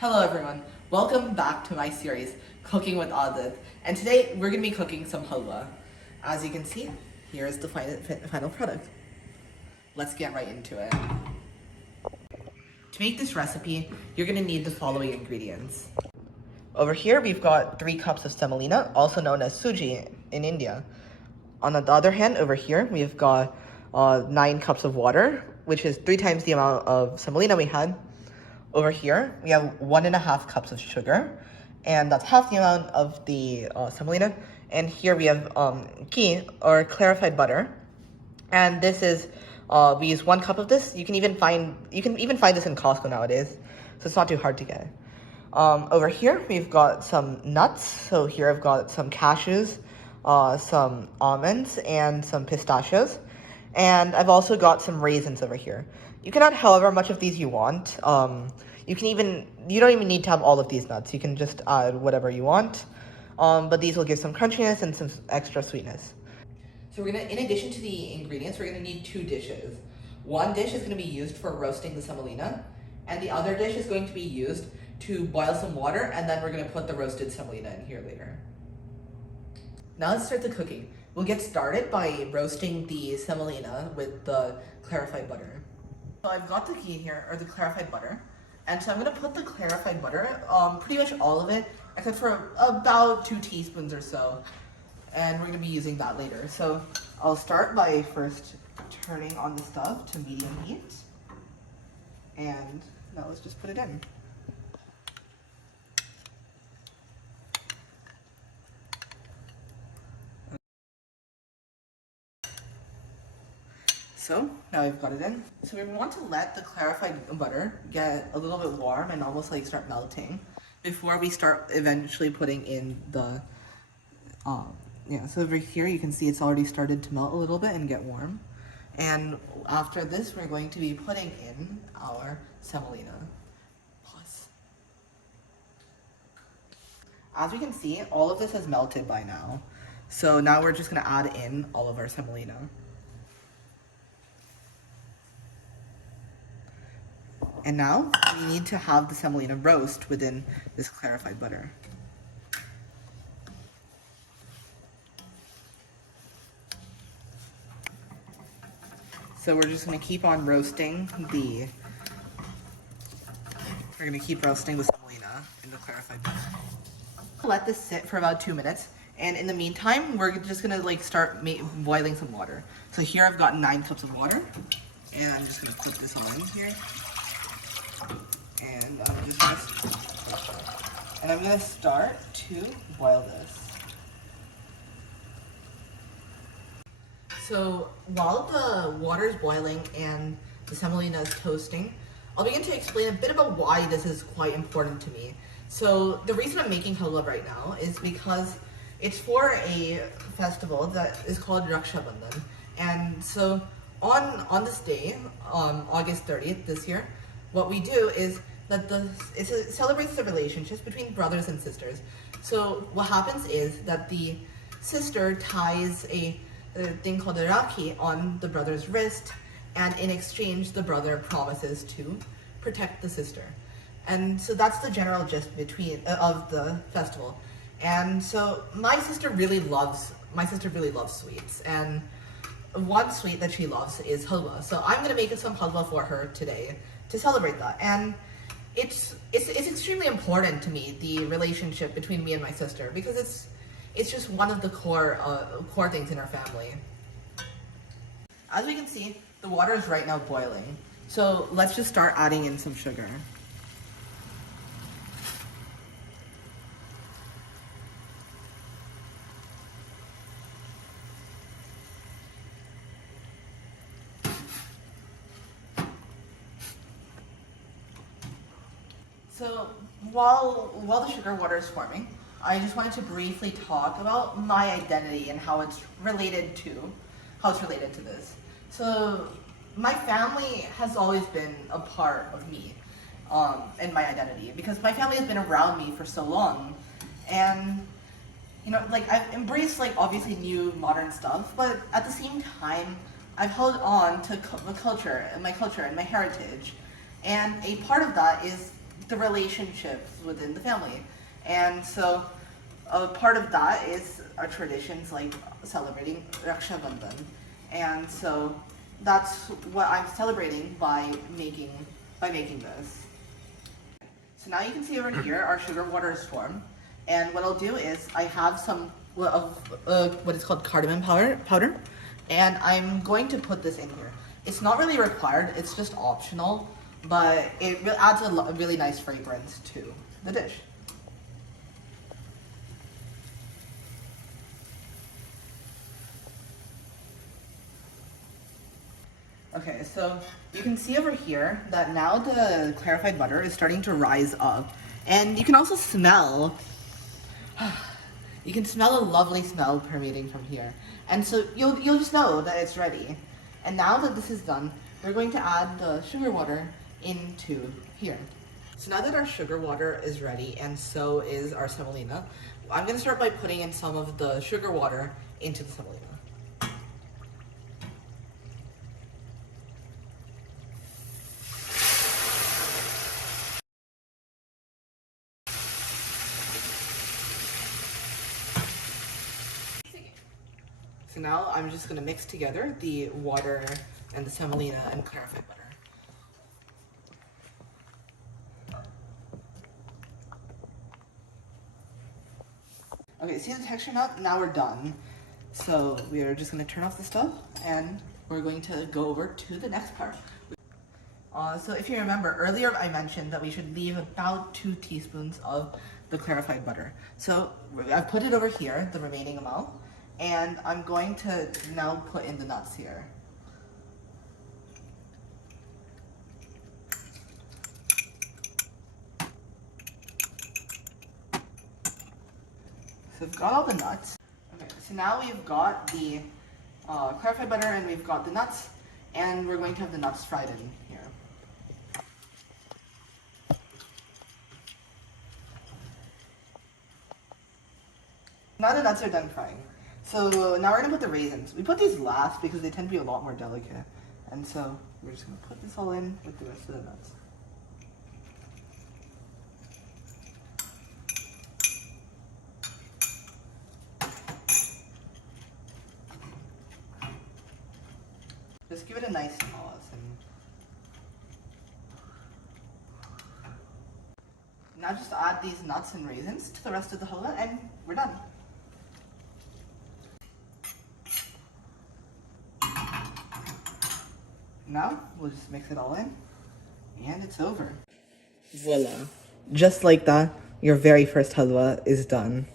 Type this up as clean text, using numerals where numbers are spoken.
Hello everyone, welcome back to my series, Cooking with Adit. And today we're going to be cooking some halwa. As you can see, here is the final product. Let's get right into it. To make this recipe, you're going to need the following ingredients. Over here we've got 3 cups of semolina, also known as suji in India. On the other hand, over here we've got 9 cups of water, which is 3 times the amount of semolina we had. Over here, we have 1.5 cups of sugar, and that's half the amount of the semolina. And here we have ghee, or clarified butter, and this is we use 1 cup of this. You can even find this in Costco nowadays, so it's not too hard to get. Over here, we've got some nuts. So here I've got some cashews, some almonds, and some pistachios, and I've also got some raisins over here. You can add however much of these you want. You don't even need to have all of these nuts. You can just add whatever you want. But these will give some crunchiness and some extra sweetness. So in addition to the ingredients, we're gonna need 2 dishes. One dish is gonna be used for roasting the semolina, and the other dish is going to be used to boil some water, and then we're gonna put the roasted semolina in here later. Now let's start the cooking. We'll get started by roasting the semolina with the clarified butter. So I've got the ghee here, or the clarified butter, and so I'm going to put the clarified butter, pretty much all of it, except for about 2 teaspoons or so, and we're going to be using that later. So I'll start by first turning on the stove to medium heat, and now let's just put it in. So now I've got it in. So we want to let the clarified butter get a little bit warm and almost like start melting before we start eventually putting in the, so over here you can see it's already started to melt a little bit and get warm. And after this, we're going to be putting in our semolina. Pause. As we can see, all of this has melted by now. So now we're just gonna add in all of our semolina. And now we need to have the semolina roast within this clarified butter. So we're just going to keep on roasting the semolina in the clarified butter. Let this sit for about 2 minutes, and in the meantime, we're just going to start boiling some water. So here I've got 9 cups of water, and I'm just going to put this on here. And I'm gonna start to boil this. So while the water is boiling and the semolina is toasting, I'll begin to explain a bit about why this is quite important to me. So the reason I'm making halwa right now is because it's for a festival that is called Raksha Bandhan. And so on this day, August 30th this year, what we do is that it celebrates the relationships between brothers and sisters. So what happens is that the sister ties a thing called a rakhi on the brother's wrist, and in exchange the brother promises to protect the sister. And so that's the general gist of the festival. And so my sister really loves sweets, and one sweet that she loves is halwa. So I'm gonna make some halwa for her today to celebrate that. And it's extremely important to me, the relationship between me and my sister, because it's just one of the core things in our family. As we can see, the water is right now boiling. So let's just start adding in some sugar. So while the sugar water is forming, I just wanted to briefly talk about my identity and how it's related to this. So my family has always been a part of me and my identity, because my family has been around me for so long, and I've embraced obviously new modern stuff, but at the same time I've held on to my culture and my heritage. And a part of that is the relationships within the family. And so a part of that is our traditions like celebrating Raksha Bandhan. And so that's what I'm celebrating by making this. So now you can see over here our sugar water is formed. And what I'll do is I have some of what is called cardamom powder, and I'm going to put this in here. It's not really required, it's just optional, but it adds a really nice fragrance to the dish. Okay, so you can see over here that now the clarified butter is starting to rise up, and you can also smell you can smell a lovely smell permeating from here. And so you'll just know that it's ready. And now that this is done, we're going to add the sugar water into here. So now that our sugar water is ready, and so is our semolina, I'm gonna start by putting in some of the sugar water into the semolina. So now I'm just gonna mix together the water and the semolina and clarified butter. Okay, see the texture now? Now we're done. So we're just gonna turn off the stove and we're going to go over to the next part. So if you remember, earlier I mentioned that we should leave about 2 teaspoons of the clarified butter. So I've put it over here, the remaining amount, and I'm going to now put in the nuts here. So we've got all the nuts. Okay, so now we've got the clarified butter and we've got the nuts, and we're going to have the nuts fried in here. Now the nuts are done frying. So now we're gonna put the raisins. We put these last because they tend to be a lot more delicate. And so we're just gonna put this all in with the rest of the nuts. Just give it a nice toss. Now just add these nuts and raisins to the rest of the halwa and we're done. Now we'll just mix it all in and it's over. Voila. Just like that, your very first halwa is done.